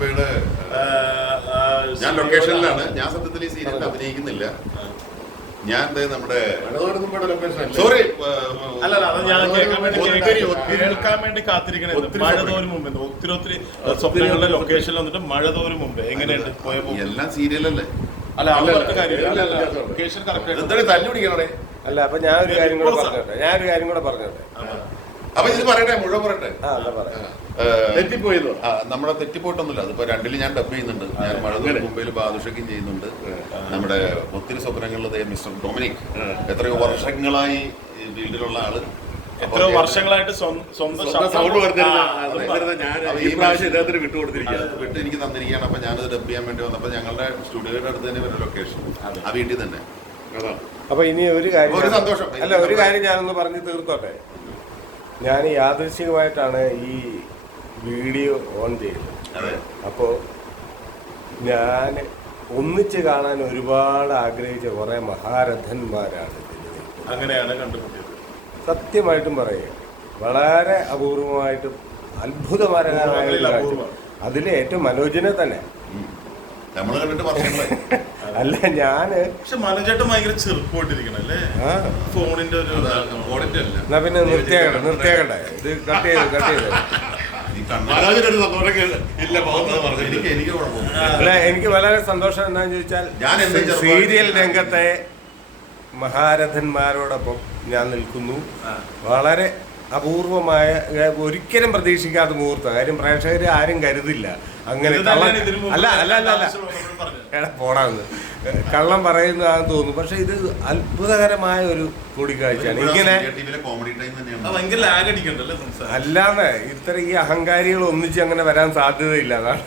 മുംബൈയുടെ ഞാൻ ലൊക്കേഷനിലാണ്. ഞാൻ സത്യത്തിൽ ഈ സീരിയലിൽ അഭിനയിക്കുന്നില്ല. ഞാൻ നമ്മുടെ സോറി കേൾക്കാൻ വേണ്ടി കാത്തിരിക്കണേ. മഴ തോരും മുമ്പ് ഒത്തിരി സ്വപ്നങ്ങളുടെ ലൊക്കേഷനിൽ വന്നിട്ട് മഴ തോരും മുമ്പ് എങ്ങനെയുണ്ട് പോയപ്പോ? എല്ലാം സീരിയലല്ലേ? അല്ല അവർക്ക് കാര്യമില്ല. ലൊക്കേഷൻ കറക്റ്റ് എന്താണ് തല്ലുപിടിക്കണേ? അല്ല അപ്പൊ ഞാൻ ഒരു കാര്യം കൂടെ പറഞ്ഞോട്ടെ. അപ്പൊ ഇത് പറയട്ടെ, മുഴുവൻ പറയട്ടെ. തെറ്റിപ്പോയതോ? നമ്മുടെ തെറ്റിപ്പോയിട്ടൊന്നുമില്ല. അതിപ്പോ രണ്ടില് ഞാൻ ഡബ് ചെയ്യുന്നുണ്ട്. ഞാൻ മഴ തോരും മുംബൈയിൽ ബാദുഷയ്ക്കും ചെയ്യുന്നുണ്ട്. നമ്മുടെ ഒത്തിരി സ്വപ്നങ്ങളിൽ മിസ്റ്റർ ഡൊമിനിക് എത്രയോ വർഷങ്ങളായി ഫീൽഡിലുള്ള ആള്, എത്രയോ വർഷങ്ങളായിട്ട് സ്വന്തം വിട്ട് എനിക്ക് തന്നിരിക്കുകയാണ്. അപ്പൊ ഞാനത് ഡബ് ചെയ്യാൻ വേണ്ടി വന്നപ്പോ ഞങ്ങളുടെ സ്റ്റുഡിയോയുടെ അടുത്ത് തന്നെ വരുന്ന ലൊക്കേഷൻ, ആ വീട്ടിൽ തന്നെ. അപ്പൊ ഇനി ഒരു കാര്യം, സന്തോഷം. അല്ല ഒരു കാര്യം ഞാനൊന്ന് പറഞ്ഞ് തീർത്തോട്ടെ. ഞാൻ യാദൃശ്ചികമായിട്ടാണ് ഈ വീഡിയോ ഓൺ ചെയ്തത്. അപ്പോൾ ഞാൻ ഒന്നിച്ച് കാണാൻ ഒരുപാട് ആഗ്രഹിച്ച കുറേ മഹാരഥന്മാരാണ് അങ്ങനെയാണ് കണ്ടുപിടിച്ചത്. സത്യമായിട്ടും പറയുക, വളരെ അപൂർവമായിട്ടും അത്ഭുതകരമായ അതിലെ ഏറ്റവും മനോജനെ തന്നെ നമ്മൾ കണ്ടിട്ട് വർഷങ്ങളായി. അല്ല ഞാന് പക്ഷെ മനോജേട്ടൻ ഭയങ്കര ചെറുപ്പമായിട്ടിരിക്കണല്ലേ? ഫോണിന്റെ ഒരു എന്നാ പിന്നെ നിർത്തിയാകട്ടെ ഇത് കട്ട് ചെയ്ത് അല്ല എനിക്ക് വളരെ സന്തോഷം എന്താണെന്ന് ചോദിച്ചാൽ സീരിയൽ രംഗത്തെ മഹാരഥന്മാരോടൊപ്പം ഞാൻ നിൽക്കുന്നു. വളരെ അപൂർവമായ, ഒരിക്കലും പ്രതീക്ഷിക്കാത്ത മുഹൂർത്തം. കാര്യം പ്രേക്ഷകർ ആരും കരുതില്ല അങ്ങനെ. അല്ല പോടാന്ന് കള്ളം പറയുന്നതാണെന്ന് തോന്നുന്നു. പക്ഷെ ഇത് അത്ഭുതകരമായ ഒരു കൂടിക്കാഴ്ചയാണ്. ഇങ്ങനെ അല്ലാതെ ഇത്ര ഈ അഹങ്കാരികൾ ഒന്നിച്ച് അങ്ങനെ വരാൻ സാധ്യതയില്ല. അതാണ്